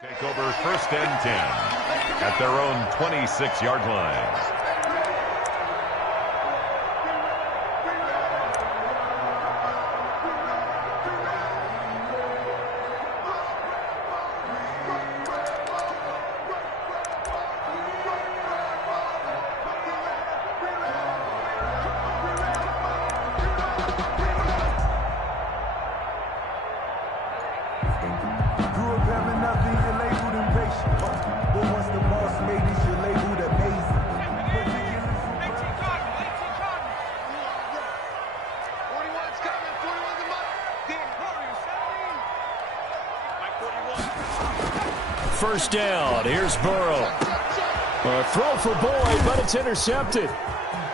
Take over 1st and 10 at their own 26-yard line. First down. Here's Burrow. A throw for Boyd, but it's intercepted.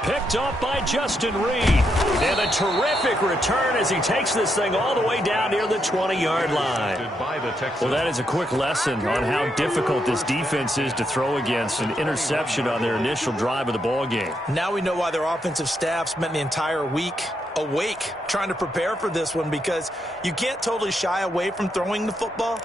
Picked up by Justin Reed. And a terrific return as he takes this thing all the way down near the 20-yard line. Well, that is a quick lesson on how difficult this defense is to throw against. An interception on their initial drive of the ball game. Now we know why their offensive staff spent the entire week awake trying to prepare for this one, because you can't totally shy away from throwing the football.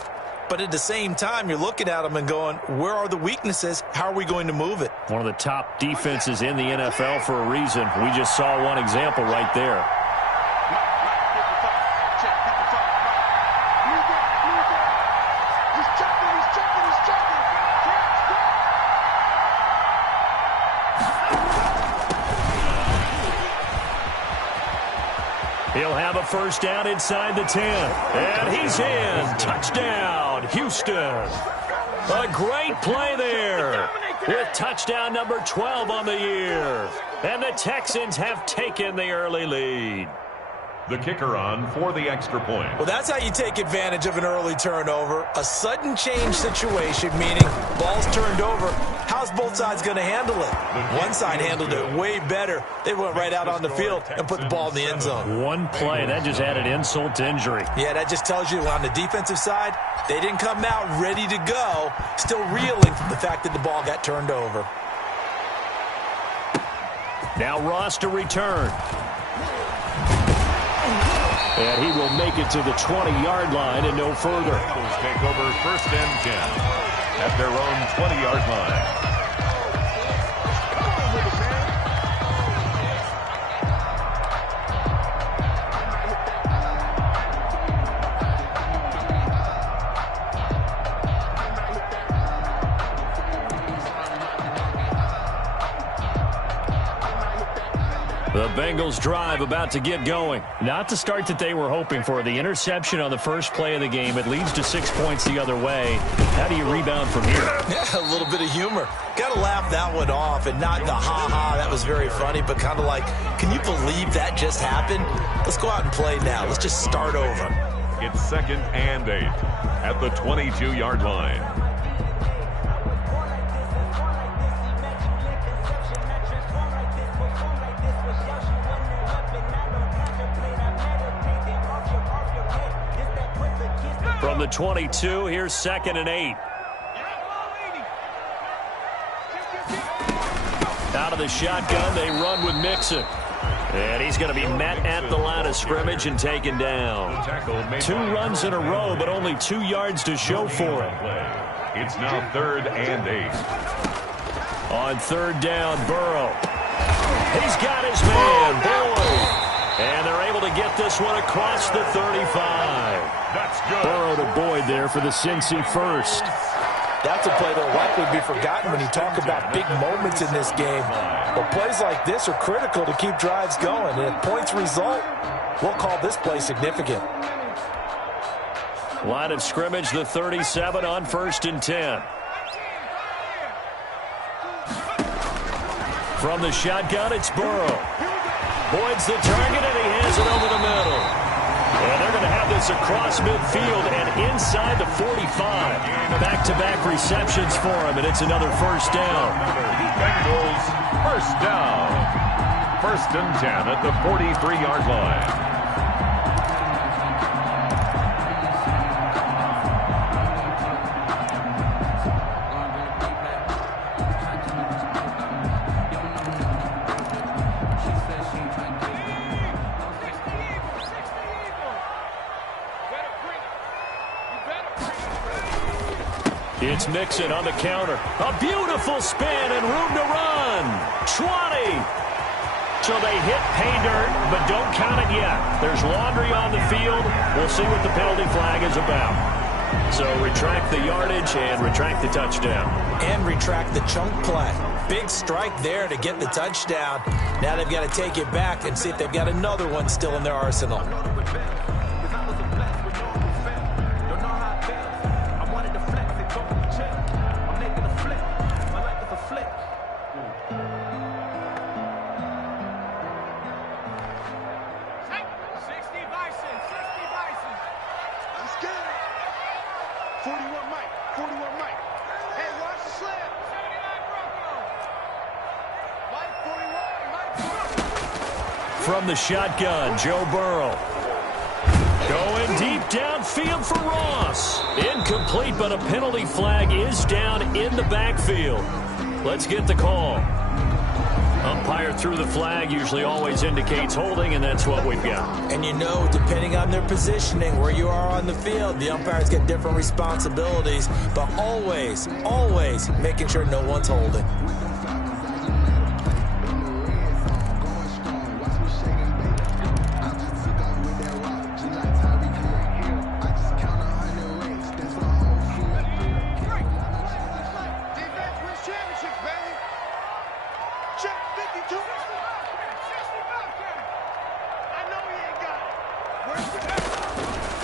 But at the same time, you're looking at them and going, where are the weaknesses? How are we going to move it? One of the top defenses in the NFL for a reason. We just saw one example right there. He'll have a first down inside the 10. And he's in. Touchdown, Houston. A great play there with touchdown number 12 on the year. And the Texans have taken the early lead. The kicker on for the extra point. Well, that's how you take advantage of an early turnover. A sudden change situation, meaning ball's turned over. How's both sides going to handle it? One side handled it way better. They went right out on the field and put the ball in the end zone. One play, that just added insult to injury. Yeah, that just tells you on the defensive side, they didn't come out ready to go, still reeling from the fact that the ball got turned over. Now Ross to return. And he will make it to the 20-yard line and no further. Bengals take over 1st and 10 at their own 20-yard line. The Bengals drive about to get going. Not the start that they were hoping for. The interception on the first play of the game. It leads to 6 points the other way. How do you rebound from here? Yeah, a little bit of humor. Got to laugh that one off, and not the ha-ha, that was very funny, but kind of like, can you believe that just happened? Let's go out and play now. Let's just start over. It's 2nd and 8 at the 22-yard line. From the 22, here's 2nd and 8. Out of the shotgun, they run with Mixon. And he's going to be met at the line of scrimmage and taken down. 2 runs in a row, but only 2 yards to show for it. It's now 3rd and 8. On 3rd down, Burrow. He's got his man, Boyd. And they're able to get this one across the 35. That's good. Burrow to Boyd there for the Cincy first. That's a play that will likely be forgotten when you talk about big moments in this game. But plays like this are critical to keep drives going. And if points result, we'll call this play significant. Line of scrimmage, the 37 on 1st and 10. From the shotgun, it's Burrow. Boyd's the target, and he hands it over the middle. And they're going to have this across midfield and inside the 45. Back-to-back receptions for him, and it's another first down. Bengals first down. 1st and 10 at the 43-yard line. It's Mixon on the counter. A beautiful spin and room to run. 20. So they hit pay dirt, but don't count it yet. There's laundry on the field. We'll see what the penalty flag is about. So retract the yardage and retract the touchdown. And retract the chunk play. Big strike there to get the touchdown. Now they've got to take it back and see if they've got another one still in their arsenal. From the shotgun, Joe Burrow. Going deep downfield for Ross. Incomplete, but a penalty flag is down in the backfield. Let's get the call. Umpire threw the flag, usually always indicates holding, and that's what we've got. And you know, depending on their positioning, where you are on the field, the umpires get different responsibilities, but always, always making sure no one's holding.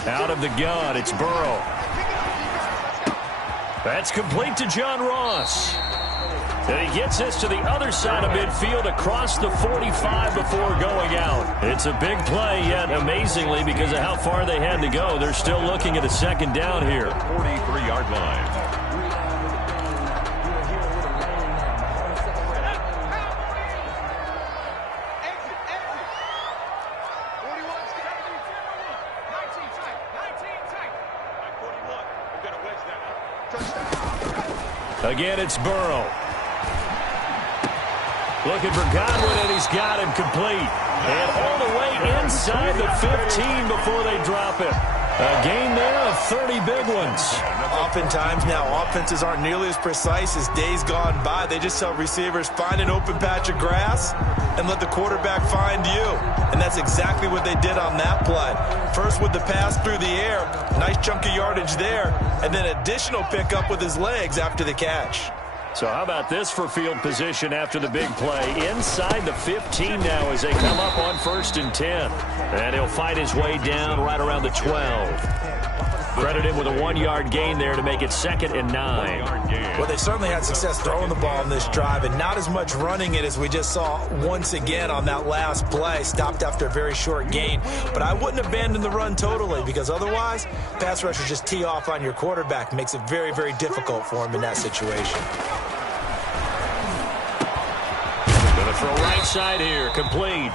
Out of the gun, it's Burrow. That's complete to John Ross. And he gets this to the other side of midfield across the 45 before going out. It's a big play, yet amazingly, because of how far they had to go, they're still looking at a second down here. 43-yard line. Again, it's Burrow. Looking for Godwin, and he's got him complete. And all the way inside the 15 before they drop it. A gain there of 30 big ones. Oftentimes now, offenses aren't nearly as precise as days gone by. They just tell receivers, find an open patch of grass and let the quarterback find you. And that's exactly what they did on that play. First with the pass through the air, nice chunk of yardage there, and then additional pickup with his legs after the catch. So how about this for field position after the big play? Inside the 15 now as they come up on 1st and 10. And he'll fight his way down right around the 12. Credit him with a 1-yard gain there to make it 2nd and 9. Well, they certainly had success throwing the ball in this drive, and not as much running it as we just saw once again on that last play. Stopped after a very short gain. But I wouldn't abandon the run totally, because otherwise, pass rushers just tee off on your quarterback. Makes it very, very difficult for him in that situation. Going to throw right side here, complete.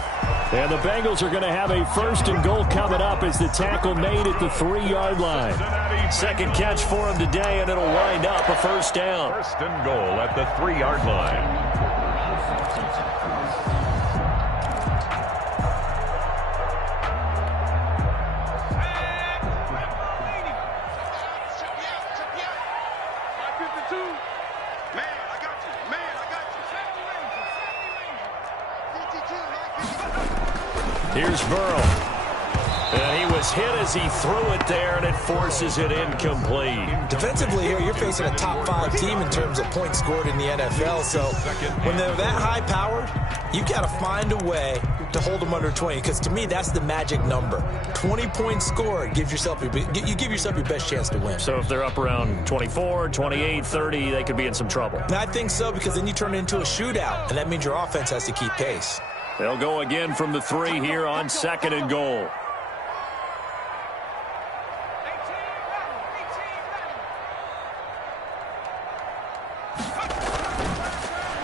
And the Bengals are going to have a 1st and goal coming up as the tackle made at the 3-yard line. Second catch for him today, and it'll wind up a 1st down. 1st and goal at the 3-yard line. Here's Burrow. And he was hit as he threw it there, and it forces it incomplete. Defensively here, you're facing a top 5 team in terms of points scored in the NFL. So when they're that high-powered, you've got to find a way to hold them under 20. Because to me, that's the magic number. 20 points scored, you give yourself your best chance to win. So if they're up around 24, 28, 30, they could be in some trouble. And I think so, because then you turn it into a shootout, and that means your offense has to keep pace. They'll go again from the 3 here on 2nd and goal.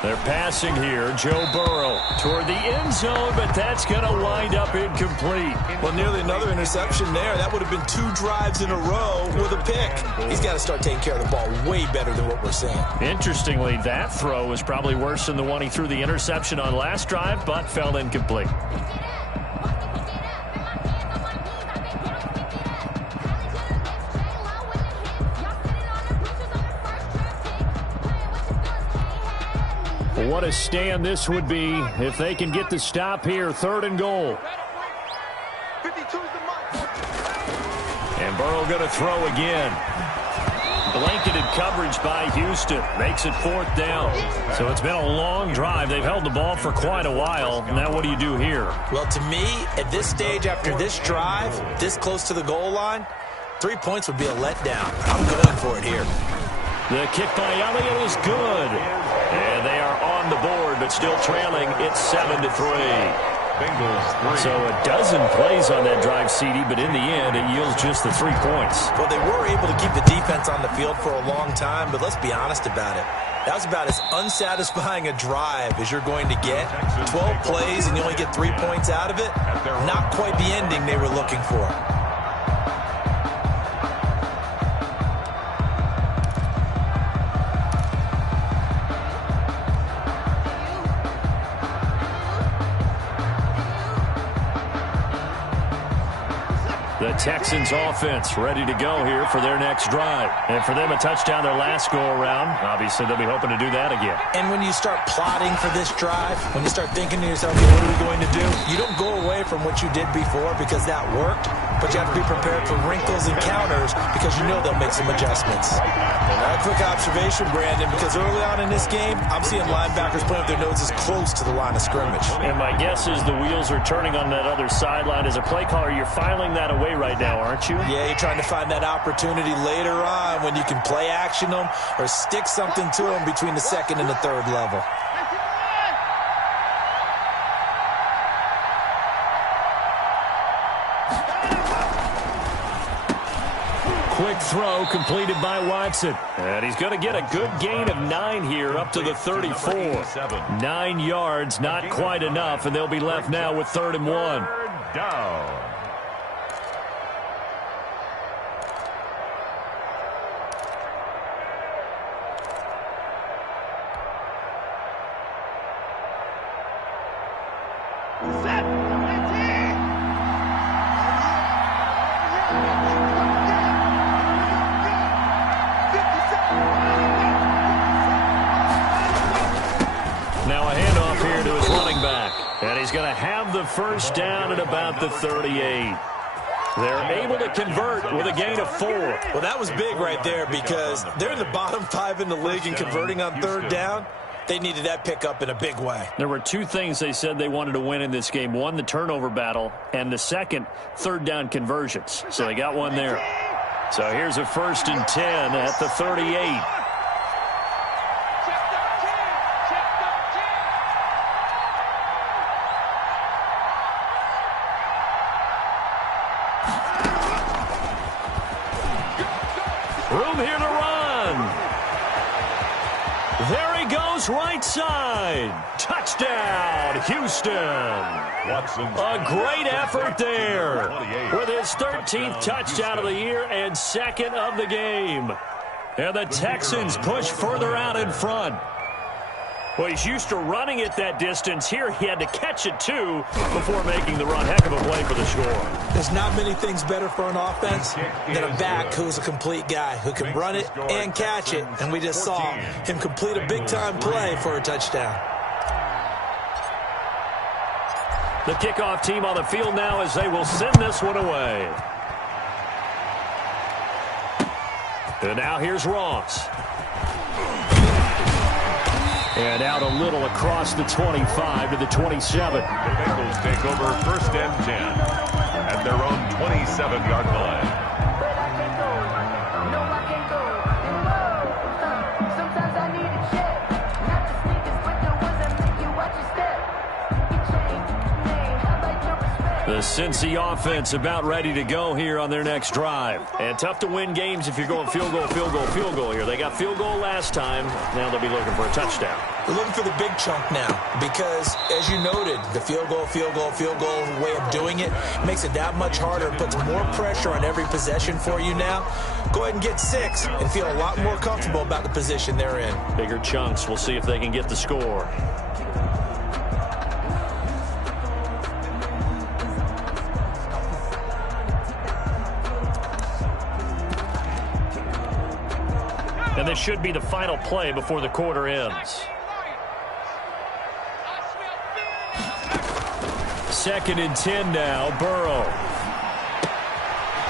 They're passing here. Joe Burrow toward the end zone, but that's going to wind up incomplete. Well, nearly another interception there. That would have been 2 drives in a row with a pick. He's got to start taking care of the ball way better than what we're seeing. Interestingly, that throw was probably worse than the one he threw the interception on last drive, but fell incomplete. What a stand this would be if they can get the stop here. 3rd and goal. And Burrow going to throw again. Blanketed coverage by Houston. Makes it 4th down. So it's been a long drive. They've held the ball for quite a while. Now what do you do here? Well, to me, at this stage, after this drive, this close to the goal line, 3 points would be a letdown. I'm going for it here. The kick by Elliott is good. And they are on the board, but still trailing. It's 7-3. Bengals 3. So a dozen plays on that drive, CD, but in the end, it yields just the 3 points. Well, they were able to keep the defense on the field for a long time, but let's be honest about it. That was about as unsatisfying a drive as you're going to get. 12 plays and you only get 3 points out of it. Not quite the ending they were looking for. The Texans offense ready to go here for their next drive. And for them, a touchdown their last go-around. Obviously, they'll be hoping to do that again. And when you start plotting for this drive, when you start thinking to yourself, okay, what are we going to do? You don't go away from what you did before because that worked, but you have to be prepared for wrinkles and counters because you know they'll make some adjustments. Well, a quick observation, Brandon, because early on in this game, I'm seeing linebackers putting up their noses close to the line of scrimmage. And my guess is the wheels are turning on that other sideline. As a play caller, you're filing that away right now, aren't you? Yeah, you're trying to find that opportunity later on when you can play action them or stick something to them between the 2nd and the 3rd level. Quick throw completed by Watson. And he's going to get a good gain of 9 here up to the 34. 9 yards, not quite enough, and they'll be left now with 3rd and 1. Down. Now a handoff here to his running back. And he's going to have the first down at about the 38. They're able to convert with a gain of 4. Well, that was big right there because they're in the bottom 5 in the league and converting on 3rd down. They needed that pickup in a big way. There were 2 things they said they wanted to win in this game. One, the turnover battle, and the second, 3rd down conversions. So they got one there. So here's a 1st and 10 at the 38. Room here to run. There he goes, right side. Touchdown, Houston. A great effort there with his 13th touchdown of the year and 2nd of the game. And the Texans push further out in front. Well, he's used to running it that distance. Here he had to catch it, too, before making the run. Heck of a play for the score. There's not many things better for an offense than a back who's a complete guy, who can run it and catch it. And we just saw him complete a big-time play for a touchdown. The kickoff team on the field now as they will send this one away. And now here's Ross. And out a little across the 25 to the 27. The Bengals take over 1st and 10 at their own 27-yard line. The Cincy offense about ready to go here on their next drive. And tough to win games if you're going field goal, field goal, field goal here. They got field goal last time. Now they'll be looking for a touchdown. They're looking for the big chunk now because, as you noted, the field goal way of doing it makes it that much harder and puts more pressure on every possession for you now. Go ahead and get 6 and feel a lot more comfortable about the position they're in. Bigger chunks. We'll see if they can get the score. And this should be the final play before the quarter ends. 2nd and 10 now. Burrow.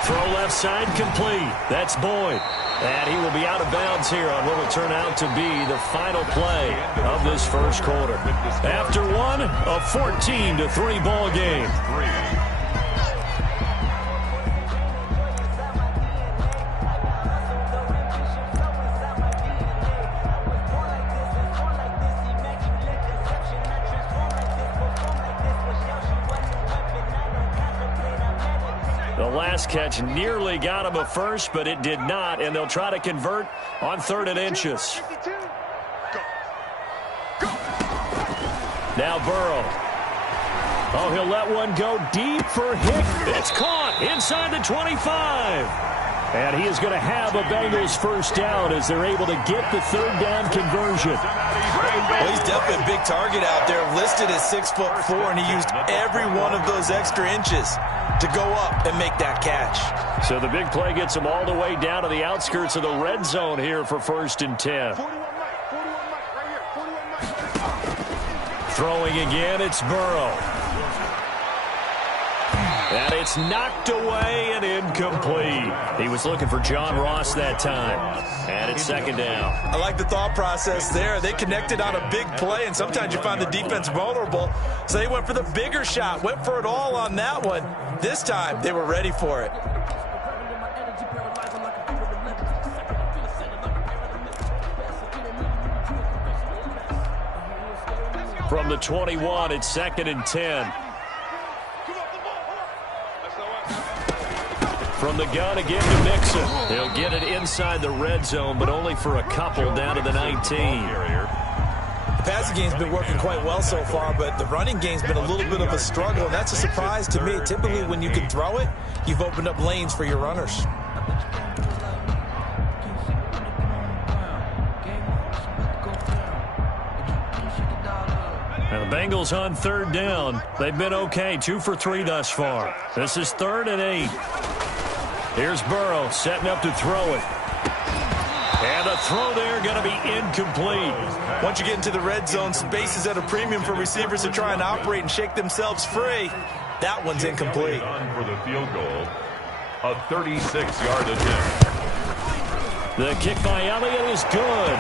Throw left side complete. That's Boyd. And he will be out of bounds here on what will turn out to be the final play of this first quarter. After one, a 14-3 ball game. The last catch nearly got him a first, but it did not, and they'll try to convert on 3rd and inches. Now Burrow. Oh, he'll let one go deep for Hick. It's caught inside the 25. And he is going to have a Bengals first down as they're able to get the 3rd down conversion. Well, he's definitely a big target out there, listed as 6'4", and he used every one of those extra inches to go up and make that catch. So the big play gets him all the way down to the outskirts of the red zone here for 1st and 10. Throwing again, it's Burrow. And it's knocked away and incomplete. He was looking for John Ross that time. And it's 2nd down. I like the thought process there. They connected on a big play, and sometimes you find the defense vulnerable. So they went for the bigger shot, went for it all on that one. This time, they were ready for it. From the 21, it's 2nd and 10. From the gun again to Mixon. He'll get it inside the red zone, but only for a couple down to the 19. The passing game's been working quite well so far, but the running game's been a little bit of a struggle, and that's a surprise to me. Typically, when you can throw it, you've opened up lanes for your runners. And the Bengals on 3rd down. They've been okay, 2 for 3 thus far. This is 3rd and 8. Here's Burrow setting up to throw it. And the throw there going to be incomplete. Once you get into the red zone, space is at a premium for receivers to try and operate and shake themselves free. That one's incomplete. For the field goal, a 36-yard attempt. The kick by Elliott is good.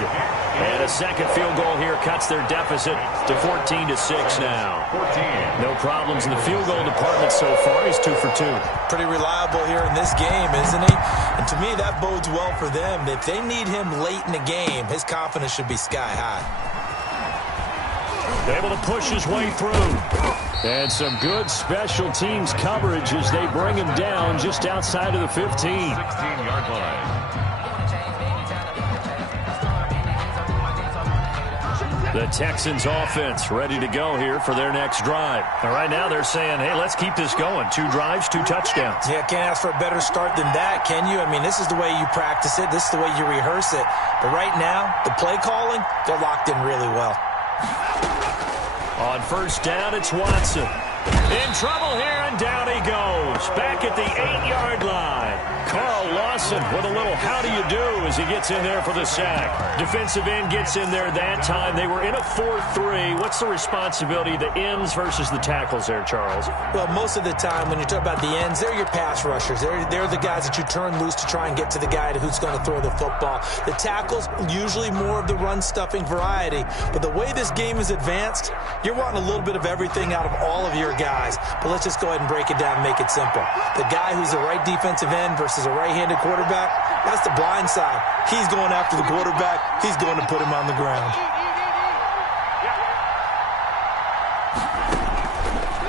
And a second field goal here cuts their deficit to 14-6 now. 14. No problems in the field goal department so far. He's 2 for 2. Pretty reliable here in this game, isn't he? And to me, that bodes well for them. If they need him late in the game, his confidence should be sky high. Able to push his way through. And some good special teams coverage as they bring him down just outside of the 15. 16-yard line. The Texans offense ready to go here for their next drive. And right now they're saying, hey, let's keep this going. 2 drives, 2 touchdowns. Yeah, can't ask for a better start than that, can you? I mean, this is the way you practice it. This is the way you rehearse it. But right now, the play calling, they're locked in really well. On 1st down, it's Watson. In trouble here, and down he goes. Back at the 8-yard line. Carl Lawson with a little how do you do as he gets in there for the sack. Defensive end gets in there that time. They were in a 4-3. What's the responsibility of the ends versus the tackles there, Charles? Well, most of the time when you talk about the ends, they're your pass rushers. They're the guys that you turn loose to try and get to the guy who's going to throw the football. The tackles, usually more of the run-stuffing variety. But the way this game is advanced, you're wanting a little bit of everything out of all of your guys. But let's just go ahead and break it down and make it simple. The guy who's the right defensive end versus a right-handed quarterback, that's the blind side. He's going after the quarterback. He's going to put him on the ground.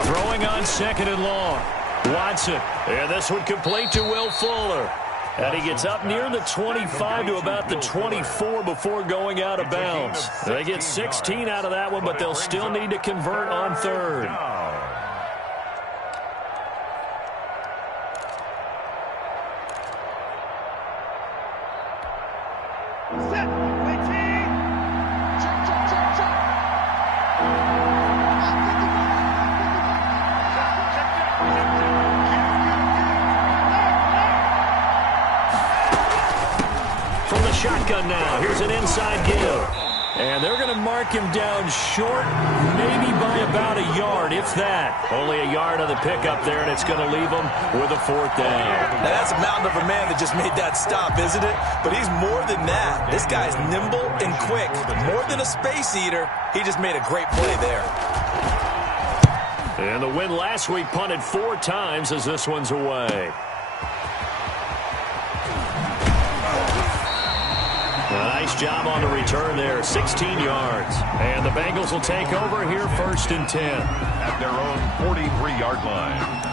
Throwing on 2nd and long. Watson. And this one complete to Will Fuller. And he gets up near the 25 to about the 24 before going out of bounds. They get 16 out of that one, but they'll still need to convert on 3rd. Shotgun now. Here's an inside give. And they're going to mark him down short, maybe by about a yard, if that. Only a yard on the pickup there, and it's going to leave him with a 4th down. Now, that's a mountain of a man that just made that stop, isn't it? But he's more than that. This guy's nimble and quick. More than a space eater, he just made a great play there. And the win last week punted 4 times as this one's away. Nice job on the return there, 16 yards. And the Bengals will take over here 1st and 10. At their own 43-yard line.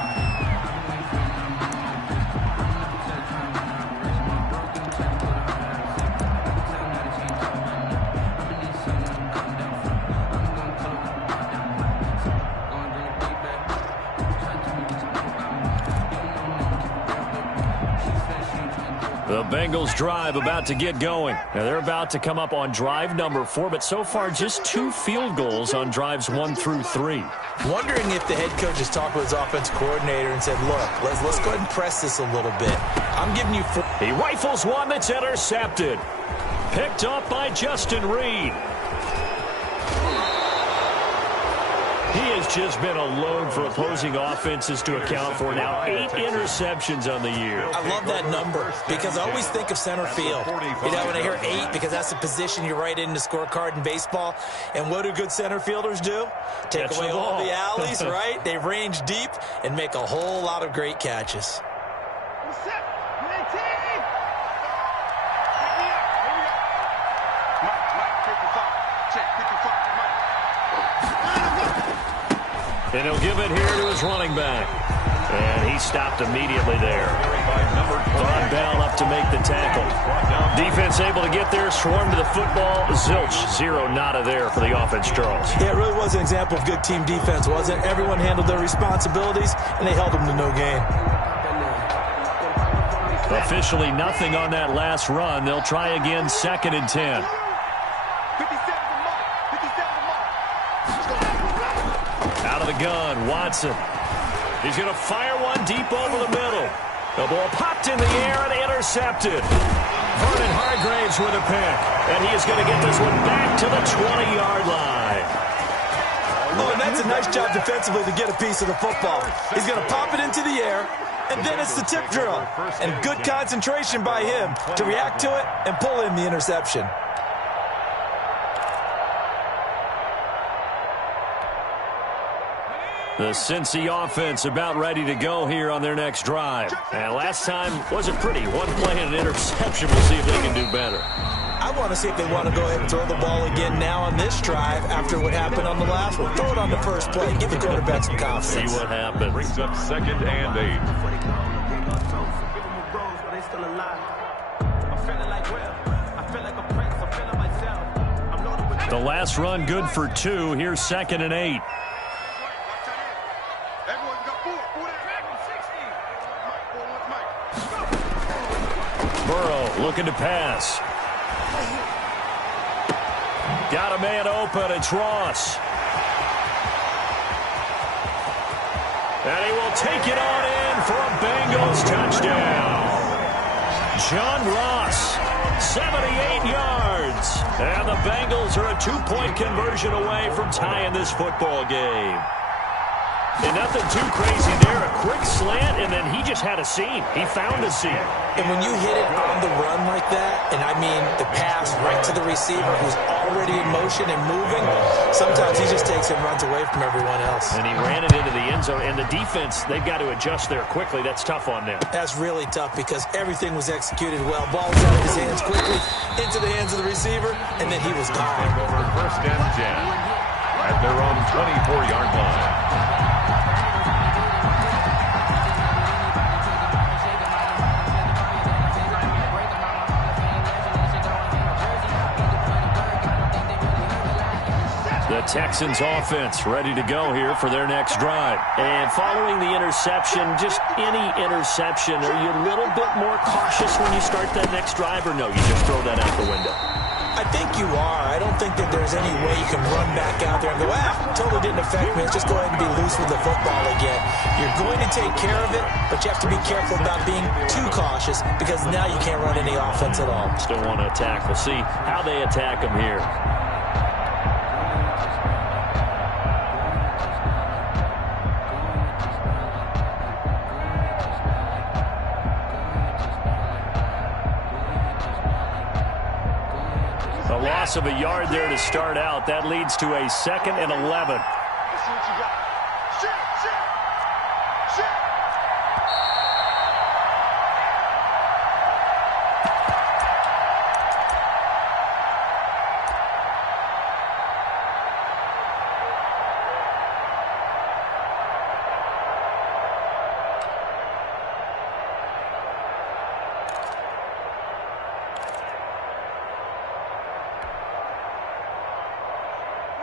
The Bengals drive about to get going. Now they're about to come up on drive number 4, but so far just 2 field goals on drives 1 through 3. Wondering if the head coach has talked with his offense coordinator and said, look, let's go ahead and press this a little bit. I'm giving you 4. He rifles one that's intercepted. Picked up by Justin Reed. He has just been alone for opposing offenses to account for now 8 interceptions on the year. I love that number because I always think of center field. You know, when I hear 8, because that's the position you write in the scorecard in baseball. And what do good center fielders do? Take away all the alleys, right? They range deep and make a whole lot of great catches. And he'll give it here to his running back. And he stopped immediately there. Von Bell up to make the tackle. Defense able to get there, swarm to the football. Zilch, 0 nada there for the offense, Charles. Yeah, it really was an example of good team defense, wasn't it? Everyone handled their responsibilities, and they held them to no gain. Officially nothing on that last run. They'll try again, 2nd and 10. Out of the gun, Watson. He's going to fire one deep over the middle. The ball popped in the air and intercepted. Vernon Hargraves with a pick. And he is going to get this one back to the 20-yard line. Oh, and that's a nice job defensively to get a piece of the football. He's going to pop it into the air, and then it's the tip drill. And good concentration by him to react to it and pull in the interception. The Cincy offense about ready to go here on their next drive. And last time wasn't pretty. One play and an interception. We'll see if they can do better. I want to see if they want to go ahead and throw the ball again now on this drive after what happened on the last one. Throw it on the first play. Give the quarterback some confidence. See what happens. Brings up 2nd and 8. The last run good for 2. Here's 2nd and 8. Burrow looking to pass. Got a man open. It's Ross. And he will take it on in for a Bengals touchdown. John Ross, 78 yards. And the Bengals are a 2-point conversion away from tying this football game. And nothing too crazy there. A quick slant, and then he just had a seam. He found a seam. And when you hit it on the run like that, and I mean the pass right to the receiver who's already in motion and moving, sometimes he just takes and runs away from everyone else. And he ran it into the end zone. And the defense, they've got to adjust there quickly. That's tough on them. That's really tough because everything was executed well. Ball was out of his hands quickly, into the hands of the receiver, and then he was gone. Over 1st and 10 at their own 24-yard line. The Texans offense ready to go here for their next drive. And following the interception, just any interception, are you a little bit more cautious when you start that next drive, or no, you just throw that out the window? I think you are. I don't think that there's any way you can run back out there and go, totally didn't affect me. Let's just go ahead and be loose with the football again. You're going to take care of it, but you have to be careful about being too cautious because now you can't run any offense at all. Still want to attack. We'll see how they attack them here. A loss of a yard there to start out. That leads to a 2nd and 11.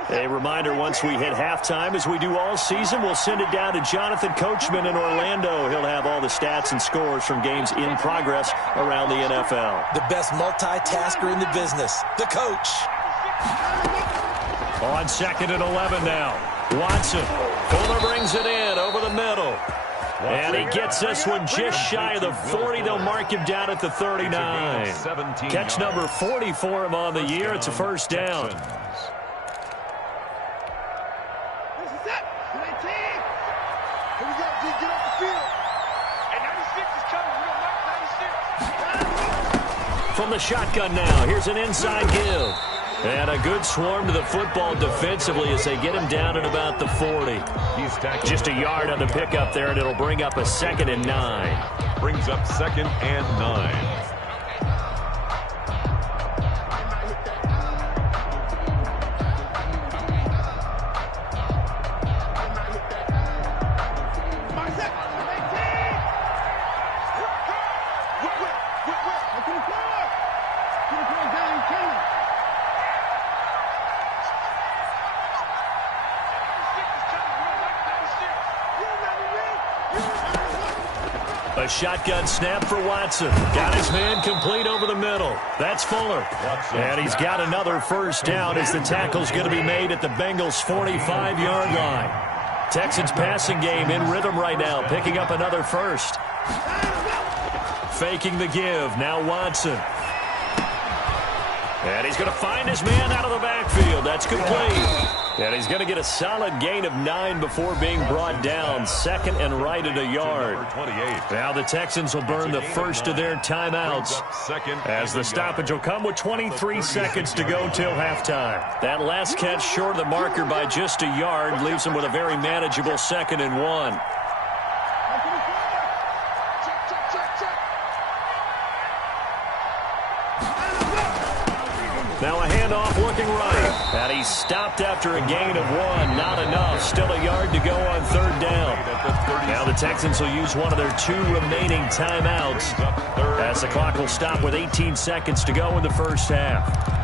A reminder, once we hit halftime, as we do all season, we'll send it down to Jonathan Coachman in Orlando. He'll have all the stats and scores from games in progress around the NFL. The best multitasker in the business, the coach. On 2nd and 11 now. Watson. Fuller brings it in over the middle. And he gets this one just shy of the 40. They'll mark him down at the 39. Catch number 40 for him on the year. It's a first down. From the shotgun now, here's an inside give. And a good swarm to the football defensively as they get him down at about the 40. Just a yard on the pickup there, and it'll bring up a 2nd and 9. Brings up 2nd and 9. A shotgun snap for Watson. Got his man complete over the middle. That's Fuller. And he's got another first down as the tackle's going to be made at the Bengals' 45-yard line. Texans passing game in rhythm right now, picking up another first. Faking the give. Now Watson. And he's going to find his man out of the backfield. That's complete. And he's going to get a solid gain of 9 before being brought down. 2nd and right at a yard. Now the Texans will burn the first of their timeouts as the stoppage will come with 23 seconds to go till halftime. That last catch short of the marker by just a yard leaves them with a very manageable 2nd and 1. Now a handoff looking right. And he's stopped after a gain of 1. Not enough. Still a yard to go on 3rd down. Now the Texans will use one of their 2 remaining timeouts as the clock will stop with 18 seconds to go in the first half.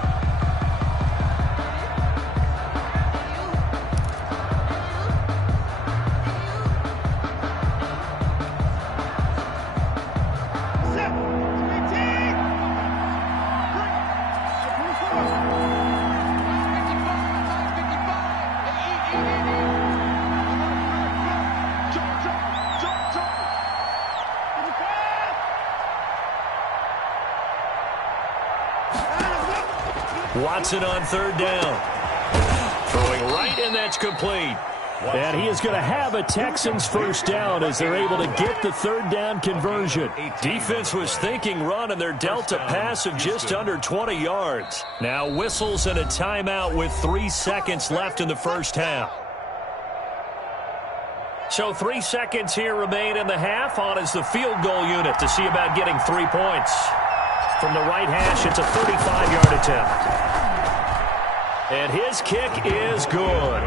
Watson on 3rd down. Throwing right, and that's complete. And he is going to have a Texans first down as they're able to get the 3rd down conversion. Defense was thinking run, and they're dealt a pass of just under 20 yards. Now whistles and a timeout with 3 seconds left in the first half. So 3 seconds here remain in the half. On is the field goal unit to see about getting 3 points. From the right hash, it's a 35-yard attempt. And his kick is good.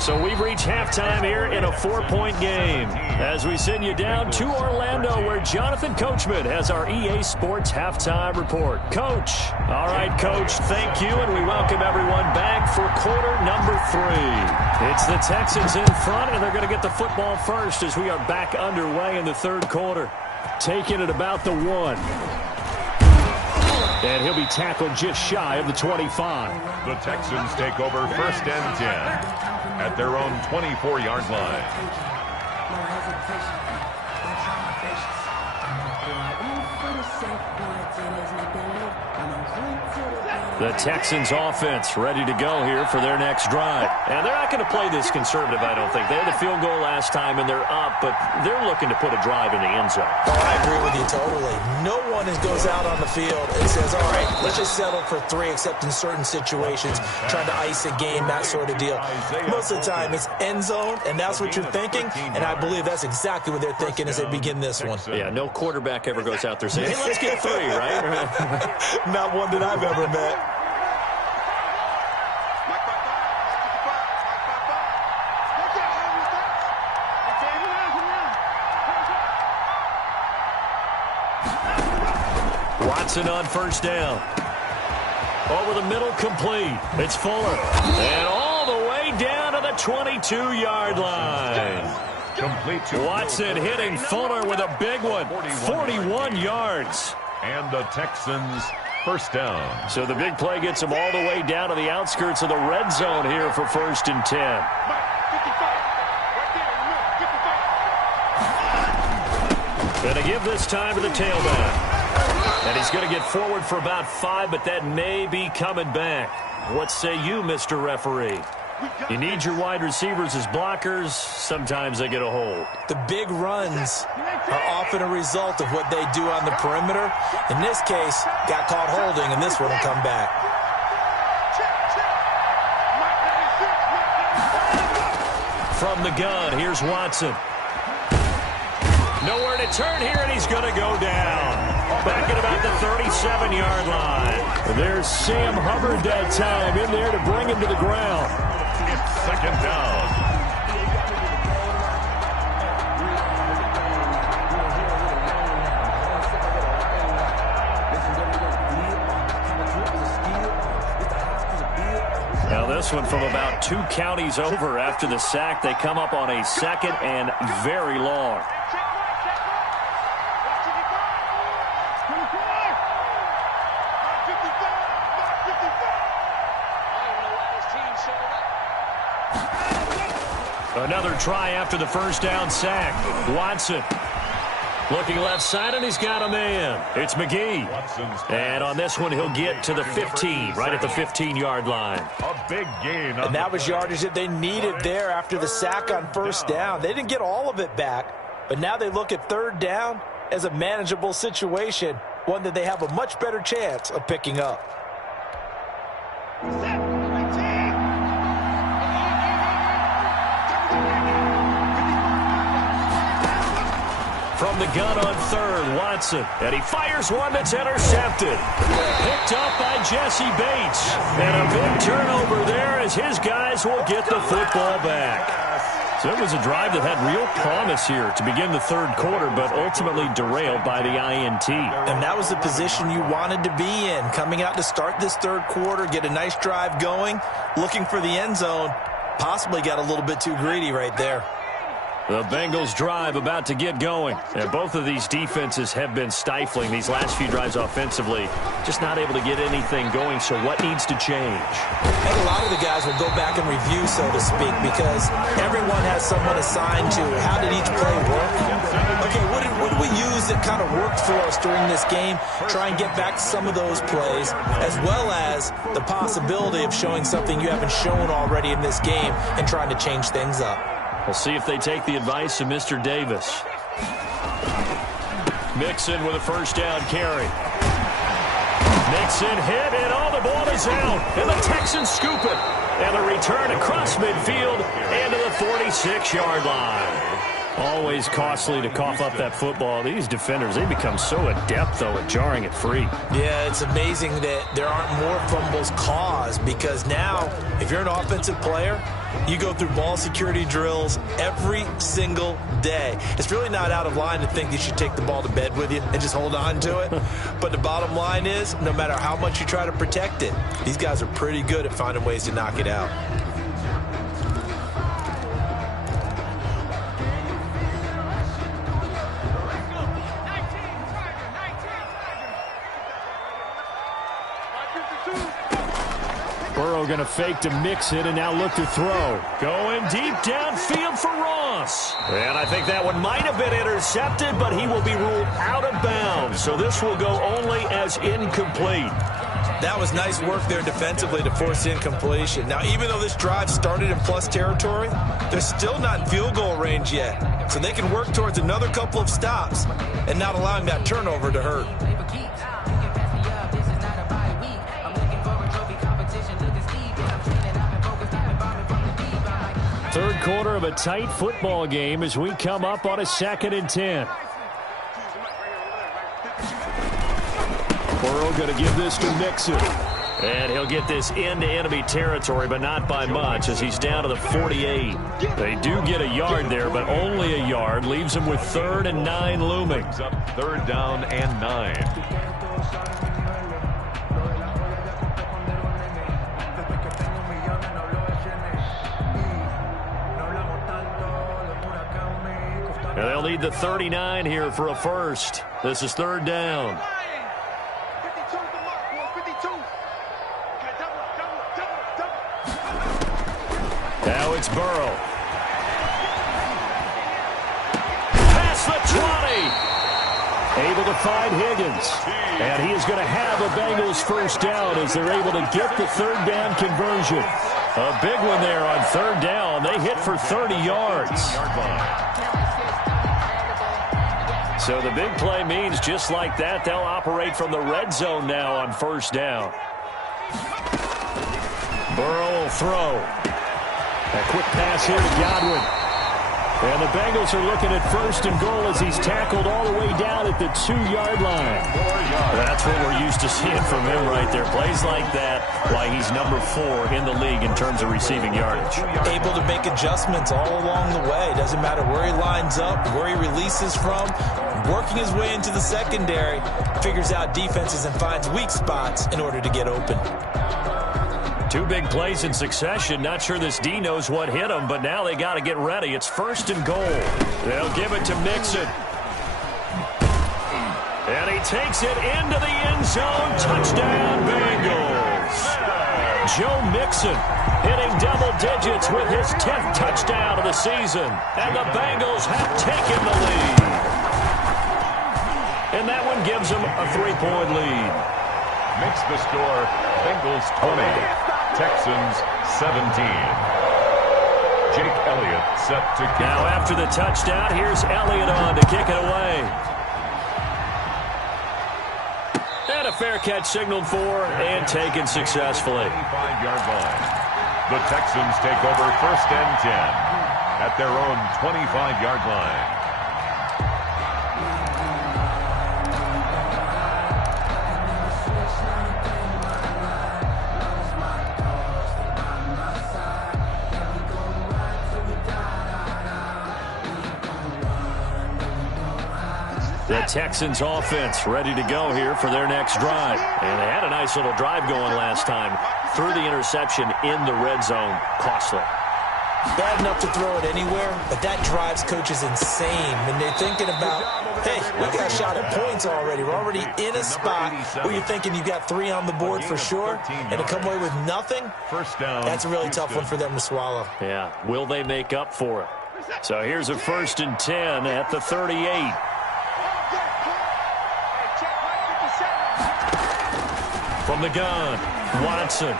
So we've reached halftime here in a 4-point game as we send you down to Orlando where Jonathan Coachman has our EA Sports halftime report. Coach. All right, Coach, thank you, and we welcome everyone back for quarter number 3. It's the Texans in front, and they're going to get the football first as we are back underway in the 3rd quarter. Taking it about the 1. And he'll be tackled just shy of the 25. The Texans take over 1st and 10 at their own 24-yard line. The Texans offense ready to go here for their next drive. And they're not going to play this conservative, I don't think. They had the field goal last time, and they're up, but they're looking to put a drive in the end zone. Oh, I agree with you totally. No one goes out on the field and says, all right, let's just settle for 3, except in certain situations, trying to ice a game, that sort of deal. Most of the time, it's end zone, and that's what you're thinking, and I believe that's exactly what they're thinking as they begin this one. Yeah, no quarterback ever goes out there saying, hey, let's get 3, right? Not one that I've ever met. Watson on 1st down. Over the middle, complete. It's Fuller. And all the way down to the 22-yard line. Complete to Watson hitting Fuller with a big one. 41 yards. And the Texans 1st down. So the big play gets them all the way down to the outskirts of the red zone here for 1st and 10. Going to give this time to the tailback. And he's going to get forward for about 5, but that may be coming back. What say you, Mr. Referee? You need your wide receivers as blockers. Sometimes they get a hold. The big runs are often a result of what they do on the perimeter. In this case, got caught holding, and this one will come back. From the gun, here's Watson. Nowhere to turn here, and he's going to go down. Back at about the 37-yard line. There's Sam Hubbard that time in there to bring him to the ground. It's 2nd down. Now this one from about 2 counties over after the sack. They come up on a 2nd and very long. Another try after the 1st down sack. Watson looking left side, and he's got a man. It's McGee. And on this one, he'll get to the 15, right at the 15-yard line. A big gain. And that was yardage that they needed there after the sack on 1st down. They didn't get all of it back, but now they look at 3rd down as a manageable situation, one that they have a much better chance of picking up. From the gun on 3rd, Watson. And he fires one that's intercepted. Picked up by Jesse Bates. And a big turnover there as his guys will get the football back. So it was a drive that had real promise here to begin the 3rd quarter, but ultimately derailed by the INT. And that was the position you wanted to be in. Coming out to start this 3rd quarter, get a nice drive going, looking for the end zone. Possibly got a little bit too greedy right there. The Bengals drive about to get going. And both of these defenses have been stifling these last few drives offensively. Just not able to get anything going, so what needs to change? I think a lot of the guys will go back and review, so to speak, because everyone has someone assigned to how did each play work. Okay, what did we use that kind of worked for us during this game? Try and get back to some of those plays, as well as the possibility of showing something you haven't shown already in this game and trying to change things up. We'll see if they take the advice of Mr. Davis. Mixon with a 1st down carry. Mixon hit, and all the ball is out. And the Texans scoop it. And a return across midfield and to the 46-yard line. Always costly to cough up that football. These defenders, they become so adept, though, at jarring it free. Yeah, it's amazing that there aren't more fumbles caused, because now, if you're an offensive player, you go through ball security drills every single day. It's really not out of line to think you should take the ball to bed with you and just hold on to it. But the bottom line is, no matter how much you try to protect it, these guys are pretty good at finding ways to knock it out. Burrow going to fake to mix it and now look to throw. Going deep downfield for Ross. And I think that one might have been intercepted, but he will be ruled out of bounds. So this will go only as incomplete. That was nice work there defensively to force incompletion. Now, even though this drive started in plus territory, they're still not in field goal range yet. So they can work towards another couple of stops and not allowing that turnover to hurt. Third quarter of a tight football game as we come up on a 2nd and 10. Burrow going to give this to Mixon. And he'll get this into enemy territory, but not by much as he's down to the 48. They do get a yard there, but only a yard. Leaves him with 3rd and 9 looming. Up 3rd down and 9. And they'll need the 39 here for a first. This is 3rd down. Now it's Burrow. Past the 20. Able to find Higgins. And he is going to have a Bengals first down as they're able to get the 3rd down conversion. A big one there on 3rd down. They hit for 30 yards. So the big play means just like that, they'll operate from the red zone now on 1st down. Burrow will throw. A quick pass here to Godwin. And the Bengals are looking at 1st and goal as he's tackled all the way down at the 2-yard line. That's what we're used to seeing from him right there. Plays like that, why he's number 4 in the league in terms of receiving yardage. Able to make adjustments all along the way. Doesn't matter where he lines up, where he releases from. Working his way into the secondary, figures out defenses and finds weak spots in order to get open. 2 big plays in succession. Not sure this D knows what hit him, but now they got to get ready. It's 1st and goal. They'll give it to Mixon. And he takes it into the end zone. Touchdown, Bengals. Joe Mixon hitting double digits with his 10th touchdown of the season. And the Bengals have taken the lead. And that one gives them a 3-point lead. Makes the score Bengals 20. Texans 17. Jake Elliott set to kick. Now after the touchdown, here's Elliott on to kick it away. And a fair catch signaled for and taken successfully. 25-yard line. The Texans take over 1st and 10 at their own 25-yard line. The Texans offense ready to go here for their next drive. And they had a nice little drive going last time. Threw the interception in the red zone. Costly. Bad enough to throw it anywhere, but that drives coaches insane when they're thinking about, hey, we got a shot at points already. We're already in a spot where you're thinking you got 3 on the board for sure, and to come away with nothing, that's a really tough one for them to swallow. Yeah, will they make up for it? So here's a 1st and 10 at the 38. From the gun, Watson.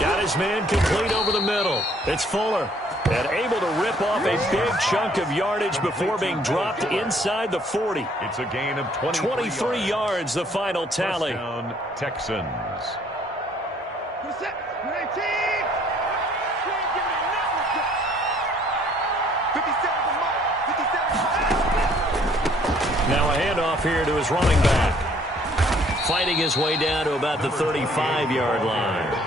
Got his man complete over the middle. It's Fuller. And able to rip off a big chunk of yardage before being dropped inside the 40. It's a gain of 23 yards, the final tally. First down, Texans. Now a handoff here to his running back. Fighting his way down to about the 35-yard line.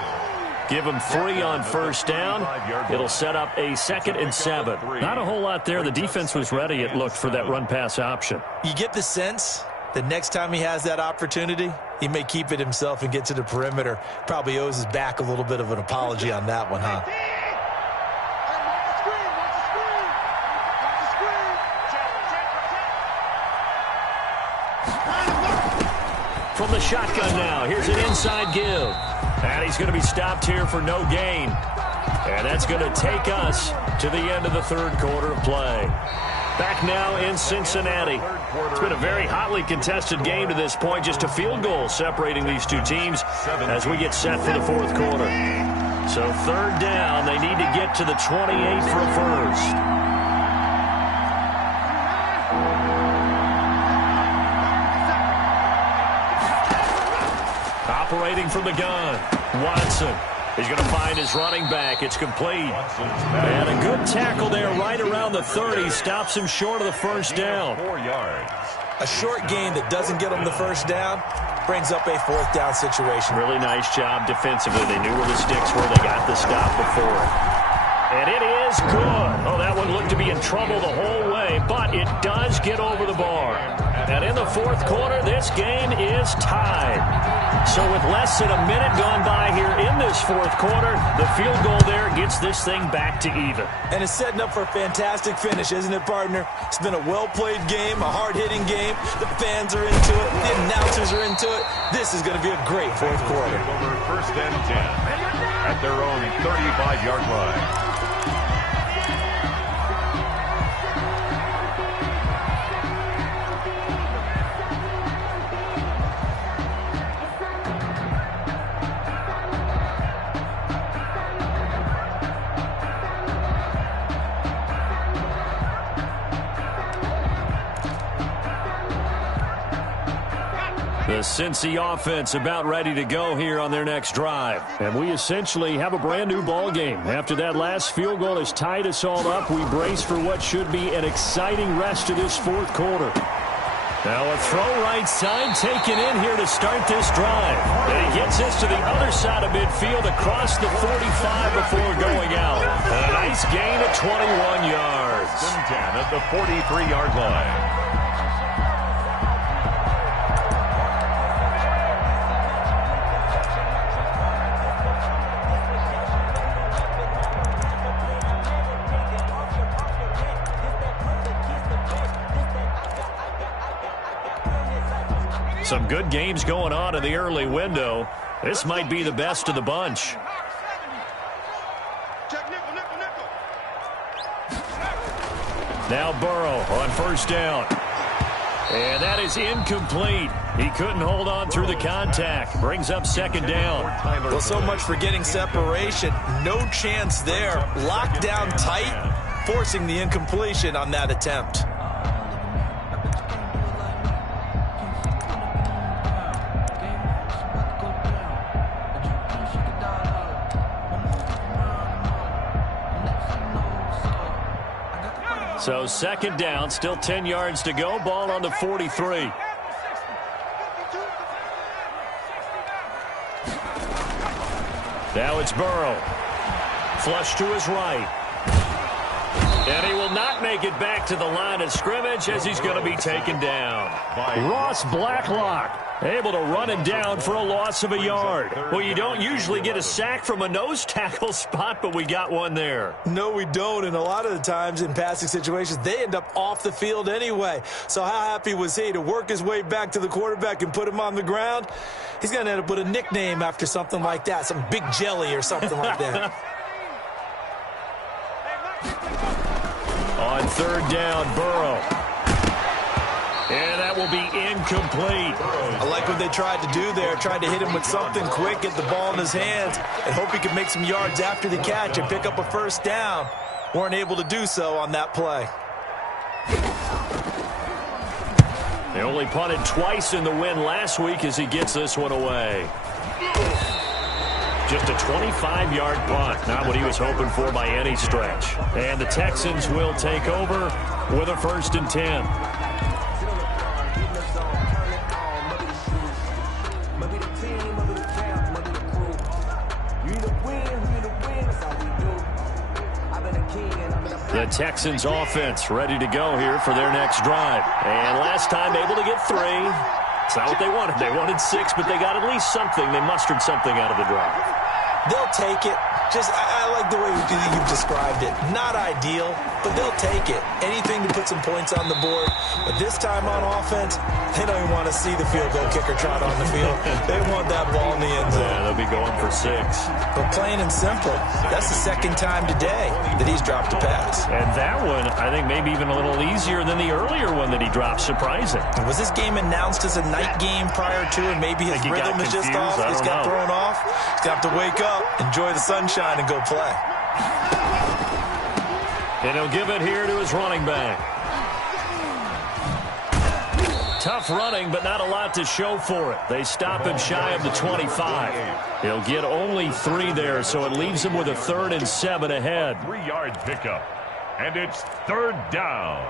Give him 3 on 1st down. It'll set up a 2nd and 7. Not a whole lot there. The defense was ready, it looked, for that run-pass option. You get the sense that next time he has that opportunity, he may keep it himself and get to the perimeter. Probably owes his back a little bit of an apology on that one, huh? From the shotgun now, here's an inside give. And he's going to be stopped here for no gain. And that's going to take us to the end of the third quarter of play. Back now in Cincinnati. It's been a very hotly contested game to this point. Just a field goal separating these two teams as we get set for the fourth quarter. So third down, they need to get to the 28 for a first. Operating from the gun, Watson. He's going to find his running back. It's complete. And a good tackle there right around the 30. Stops him short of the first down. 4 yards. A short gain that doesn't get them the first down brings up a fourth down situation. Really nice job defensively. They knew where the sticks were. They got the stop before it. And it is good. Oh, that one looked to be in trouble the whole way, but it does get over the bar. And in the fourth quarter, this game is tied. So with less than a minute gone by here in this fourth quarter, the field goal there gets this thing back to even. And it's setting up for a fantastic finish, isn't it, partner? It's been a well-played game, a hard-hitting game. The fans are into it. The announcers are into it. This is going to be a great fourth quarter. Over first and 10 at their own 35-yard line. The Cincy offense about ready to go here on their next drive. And we essentially have a brand new ball game. After that last field goal has tied us all up, we brace for what should be an exciting rest of this fourth quarter. Now a throw right side taken in here to start this drive. And he gets this to the other side of midfield across the 45 before going out. And a nice gain of 21 yards. 10 at the 43-yard line. Some good games going on in the early window. This might be the best of the bunch. Now Burrow on first down. And that is incomplete. He couldn't hold on through the contact. Brings up second down. Well, so much for getting separation. No chance there. Locked down tight, forcing the incompletion on that attempt. So second down, still 10 yards to go. Ball on the 43. Now it's Burrow. Flush to his right. And he will not make it back to the line of scrimmage as he's going to be taken down. Ross Blacklock able to run him down for a loss of a yard. Well, you don't usually get a sack from a nose tackle spot, but we got one there. No, we don't, and a lot of the times in passing situations, they end up off the field anyway. So how happy was he to work his way back to the quarterback and put him on the ground? He's going to end up with a nickname after something like that, some Big Jelly or something like that. On third down, Burrow. And that will be incomplete. I like what they tried to do there. Tried to hit him with something quick, get the ball in his hands, and hope he can make some yards after the catch and pick up a first down. Weren't able to do so on that play. They only punted twice in the win last week as he gets this one away. Just a 25-yard punt. Not what he was hoping for by any stretch. And the Texans will take over with a 1st and 10. The Texans offense ready to go here for their next drive. And last time able to get 3. It's not what they wanted. They wanted 6, but they got at least something. They mustered something out of the drive. They'll take it. I like the way you've described it. Not ideal, but they'll take it. Anything to put some points on the board. But this time on offense, they don't even want to see the field goal kicker trot on the field. They want that ball in the end zone. Yeah, they'll be going for 6. But plain and simple, that's the second time today that he's dropped a pass. And that one, I think, maybe even a little easier than the earlier one that he dropped. Surprising. Was this game announced as a night game prior to, and maybe his rhythm is just off? He's got thrown off. He's got to wake up, enjoy the sunshine, and go play. And he'll give it here to his running back. Tough running, but not a lot to show for it. They stop him shy of the 25. He'll get only 3 there, so it leaves him with a 3rd and 7 ahead. 3-yard pickup, and it's 3rd down.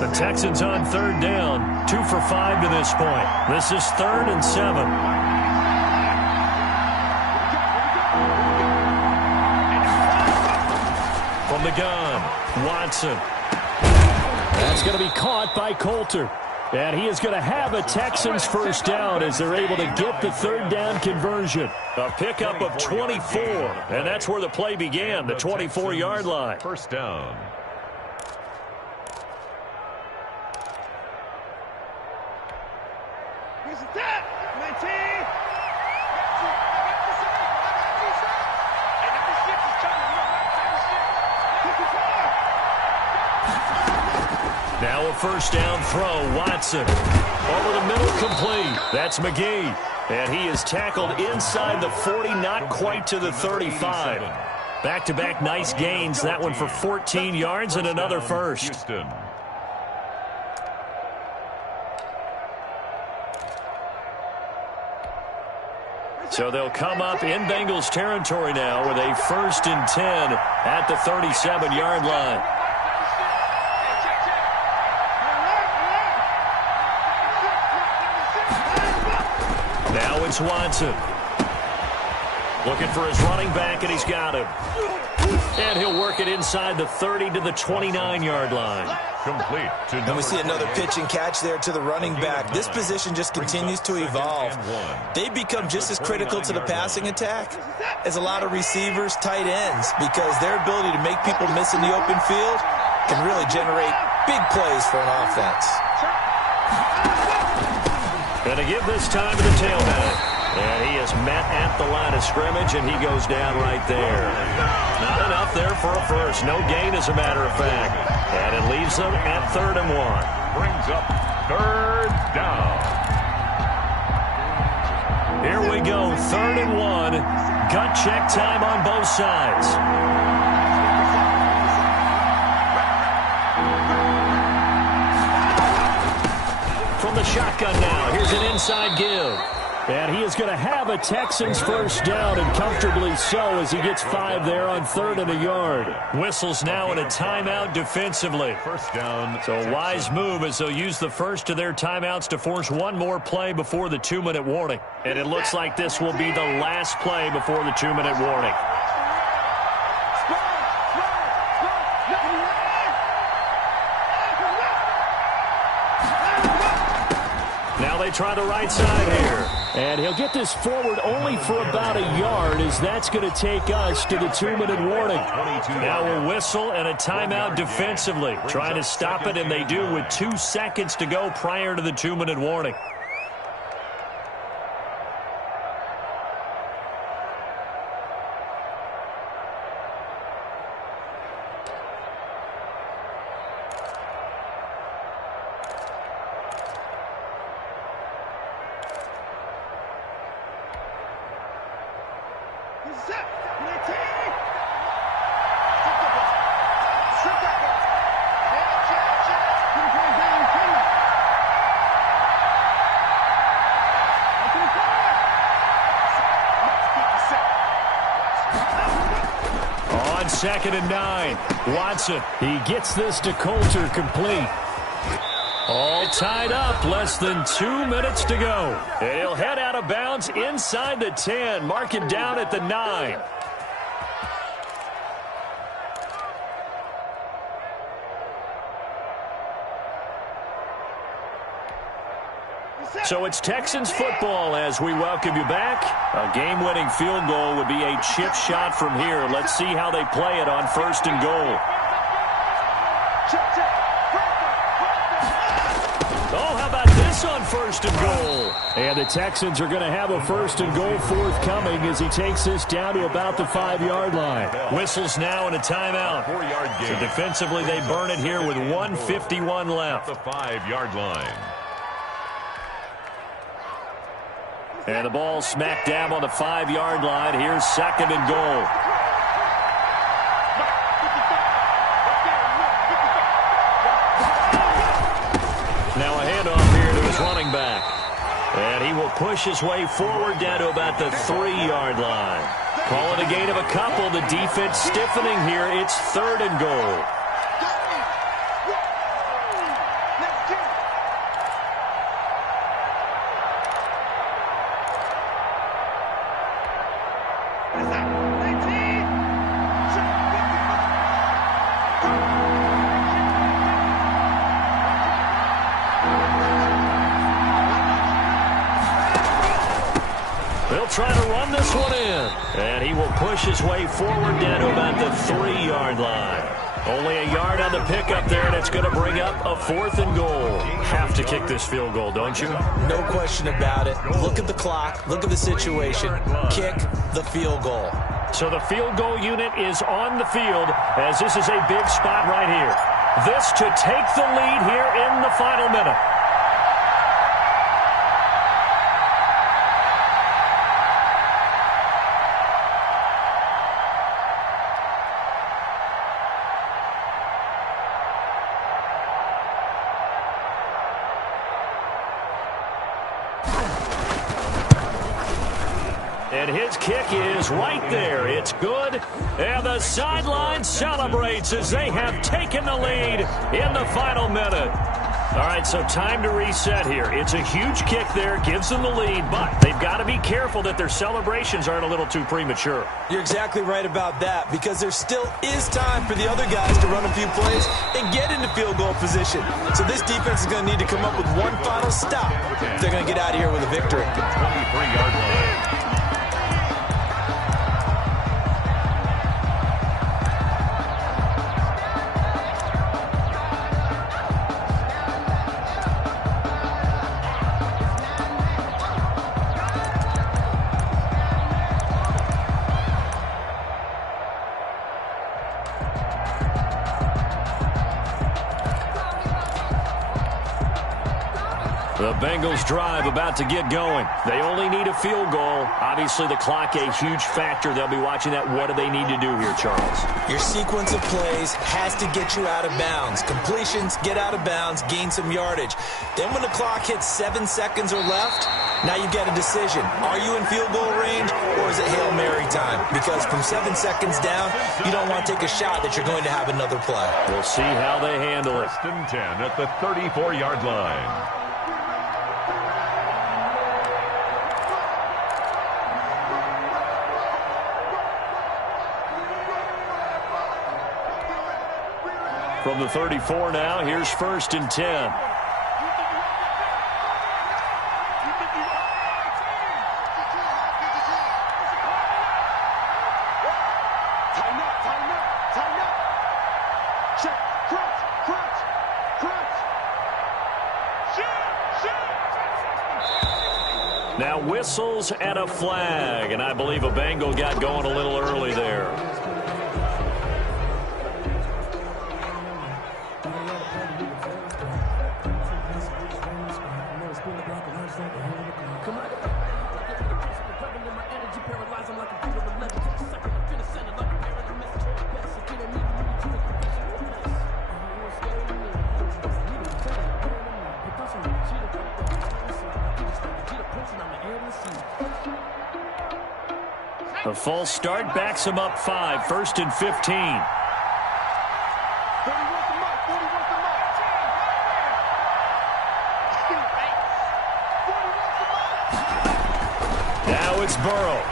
The Texans on 3rd down, 2 for 5 to this point. This is 3rd and 7. From the gun, Watson. That's going to be caught by Coulter. And he is going to have a Texans first down as they're able to get the 3rd down conversion. A pickup of 24, and that's where the play began, the 24-yard line. First down. Now a first down throw, Watson. Over the middle, complete. That's McGee. And he is tackled inside the 40, not quite to the 35. Back-to-back nice gains. That one for 14 yards and another first. Houston. So they'll come up in Bengals territory now with a 1st and 10 at the 37-yard line. Now it's Watson. Looking for his running back, and he's got him. And he'll work it inside the 30 to the 29-yard line. Complete. And we see another pitch and catch there to the running back. This position just continues to evolve. They become just as critical to the passing attack as a lot of receivers, tight ends, because their ability to make people miss in the open field can really generate big plays for an offense. Going to give this time to the tailback. And he is met at the line of scrimmage, and he goes down right there. Not enough there for a first. No gain, as a matter of fact. And it leaves them at 3rd and 1. Brings up 3rd down. Here we go, 3rd and 1. Gut check time on both sides. From the shotgun now, here's an inside give. And he is going to have a Texans first down, and comfortably so, as he gets 5 there on 3rd and a yard. Whistles now in a timeout defensively. First down. So a wise move as they'll use the first of their timeouts to force one more play before the 2-minute warning. And it looks like this will be the last play before the 2-minute warning. Now they try the right side here. And he'll get this forward only for about a yard, as that's going to take us to the 2-minute warning. Now a whistle and a timeout defensively. Trying to stop it, and they do with 2 seconds to go prior to the 2-minute warning. On 2nd and 9, Watson. He gets this to Coulter, complete. All tied up, less than 2 minutes to go. And he'll head out of bounds inside the 10, mark it down at the 9. So it's Texans football as we welcome you back. A game-winning field goal would be a chip shot from here. Let's see how they play it on 1st and goal. Oh, how about this on 1st and goal? And the Texans are going to have a 1st and goal forthcoming as he takes this down to about the 5-yard line. Whistles now and a timeout. 4-yard gain. So defensively, they burn it here with 1:51 left. The 5-yard line. And the ball smack dab on the 5-yard line. Here's 2nd and goal. Now a handoff here to his running back. And he will push his way forward down to about the 3-yard line. Call it a gain of a couple. The defense stiffening here. It's 3rd and goal. Trying to run this one in. And he will push his way forward down to about the 3-yard line. Only a yard on the pickup there, and it's going to bring up a 4th and goal. Have to kick this field goal, don't you? No question about it. Look at the clock. Look at the situation. Kick the field goal. So the field goal unit is on the field as this is a big spot right here. This to take the lead here in the final minute. And his kick is right there. It's good. And the sideline celebrates as they have taken the lead in the final minute. All right, so time to reset here. It's a huge kick there, gives them the lead, but they've got to be careful that their celebrations aren't a little too premature. You're exactly right about that, because there still is time for the other guys to run a few plays and get into field goal position. So this defense is going to need to come up with one final stop if they're going to get out of here with a victory. 23-yard line. The Bengals drive about to get going. They only need a field goal. Obviously, the clock a huge factor. They'll be watching that. What do they need to do here, Charles? Your sequence of plays has to get you out of bounds. Completions, get out of bounds, gain some yardage. Then when the clock hits 7 seconds or left, now you get a decision. Are you in field goal range, or is it Hail Mary time? Because from 7 seconds down, you don't want to take a shot that you're going to have another play. We'll see how they handle it. 1st and 10 at the 34-yard line. From the 34 now, here's 1st and 10. Now whistles and a flag, and I believe a Bengal got going a little early there. A false start backs him up 5, 1st and 15. it's Burrow.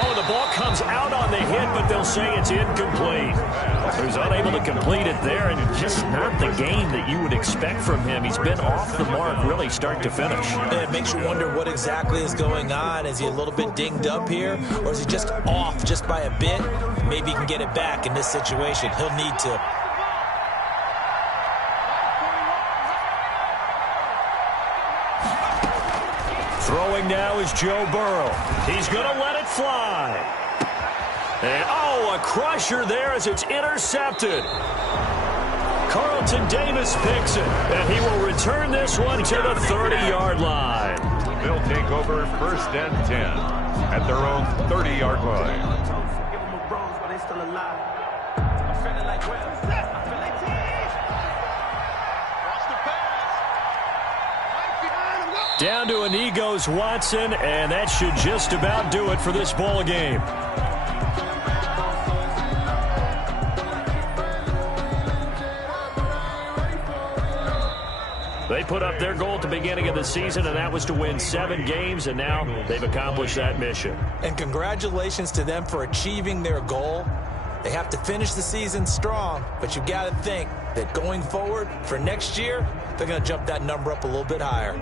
Oh, the ball comes out on the hit, but they'll say it's incomplete. He's unable to complete it there, and just not the game that you would expect from him. He's been off the mark really start to finish. It makes you wonder what exactly is going on. Is he a little bit dinged up here, or is he just off just by a bit? Maybe he can get it back in this situation. He'll need to. Throwing now is Joe Burrow. He's going to let it fly. And, oh, a crusher there as it's intercepted. Carlton Davis picks it, and he will return this one to the 30-yard line. They'll take over 1st and 10 at their own 30-yard line. Down to a knee goes Watson, and that should just about do it for this ball game. They put up their goal at the beginning of the season, and that was to win 7 games, and now they've accomplished that mission. And congratulations to them for achieving their goal. They have to finish the season strong, but you got to think that going forward for next year, they're going to jump that number up a little bit higher.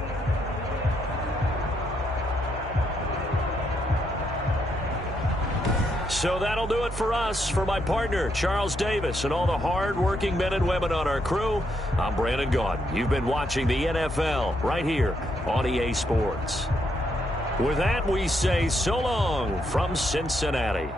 So that'll do it for us. For my partner, Charles Davis, and all the hard-working men and women on our crew, I'm Brandon Gaudin. You've been watching the NFL right here on EA Sports. With that, we say so long from Cincinnati.